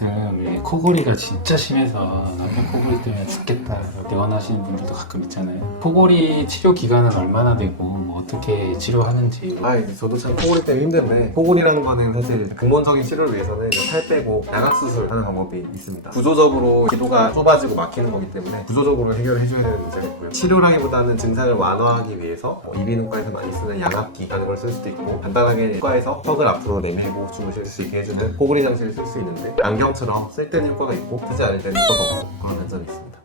가끔 왜 코골이가 진짜 심해서 남편 코골이 때문에 죽겠다 이렇게 원하시는 분들도 가끔 있잖아요. 코골이 치료 기간은 얼마나 되고 뭐 어떻게 치료하는지. 저도 참 코골이 때문에 힘든데, 코골이라는 거는 사실 근본적인 치료를 위해서는 살 빼고 양악수술 하는 방법이 있습니다. 구조적으로 기도가 좁아지고 막히는 거기 때문에 구조적으로 해결을 해줘야 되는 문제겠고요. 치료라기보다는 증상을 완화하기 위해서 이비인후과에서 많이 쓰는 양압기 같은 걸 쓸 수도 있고, 간단하게 치과에서 턱을 앞으로 내밀고 주무실 수 있게 해주는 코골이 장치를 쓸 수 있는데, 안경처럼 쓸 때는 효과가 있고 쓰지 않을 때는 효과가 없고 그런 단점이 있습니다.